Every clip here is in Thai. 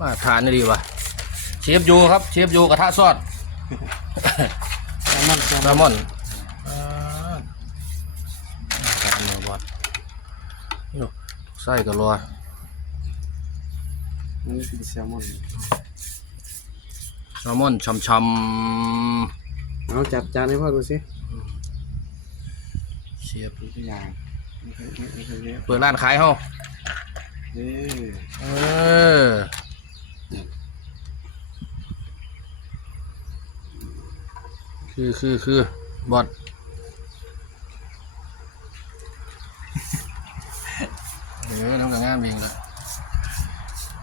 มาทานได้ดีวะเชฟโยครับเชฟโยกระทะซอสแซลมอนแซลแซมลอนมอนอ่าทานเนื้อบอดโย่ไส้กับรัวนี่คือแซลมอนแซลมอนช่ำเอาจับจานให้พ่อดูสิๆเชฟดูตัวอย่างนี่คือนี่คือเยอะเปิดร้านขายเฮานี่เออ คือคือคือบอดเออน้ำกับงามเองละ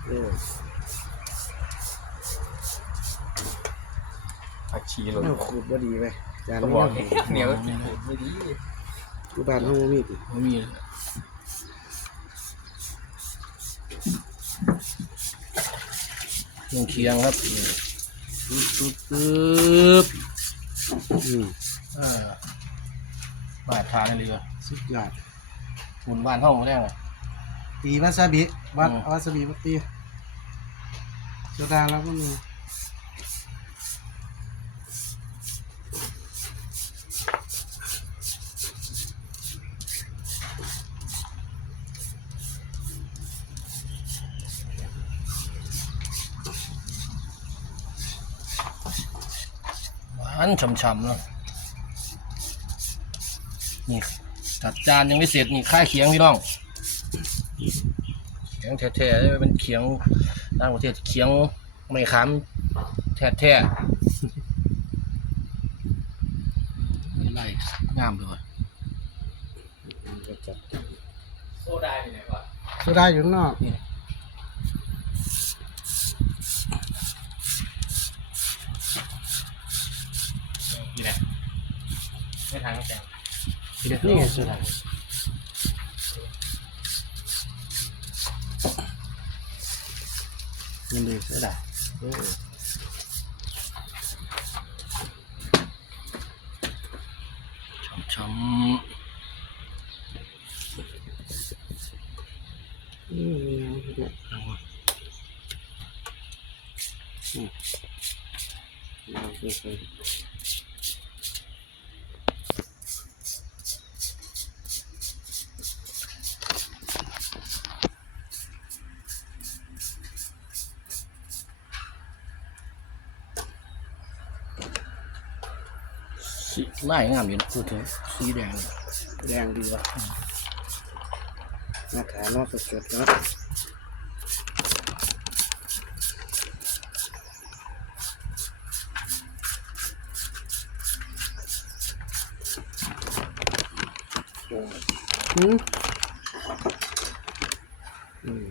เออผักชีหล่นเอาขูดบ่ดีไปจานก็นี้บอกเอาเหนียวไม่ดีกูบานห้องบ่มีดิไม่มีเครื่องเคียงครับปึ๊บปึ๊บปึ๊บ อืมอ่าบ้านทานอะไรวะสุดยอดหุ่นบ้านห้องมาแรงอะตีวาซาบิวัดอืม วาซาบิมาตีโซดาแล้วก็มีานฉ่ำๆเนาะนี่จัดจานยังไม่เสร็จนี่ค่ายเคียงพี่น้องเคียงแท้ๆนี่เป็นเคียงต่างประเทศเคียงไม่ขามแท้ๆไล่งามเลยว่ะก็จัดโซดาอยู่ไหนวะโซดาอยู่ข้างนอกอ ยู่ไหนไม่ทางแกงนี่ไงโซดามันดีโซดาเออช้ำอืมมีน้ำด้วยเอาวะอืมเอาไปใส่ๆสีไล่งามอยู่นะพูดถึงสีแดงนี่แรงดีว่ะมาถามว่าสดๆแล้วอืมอืม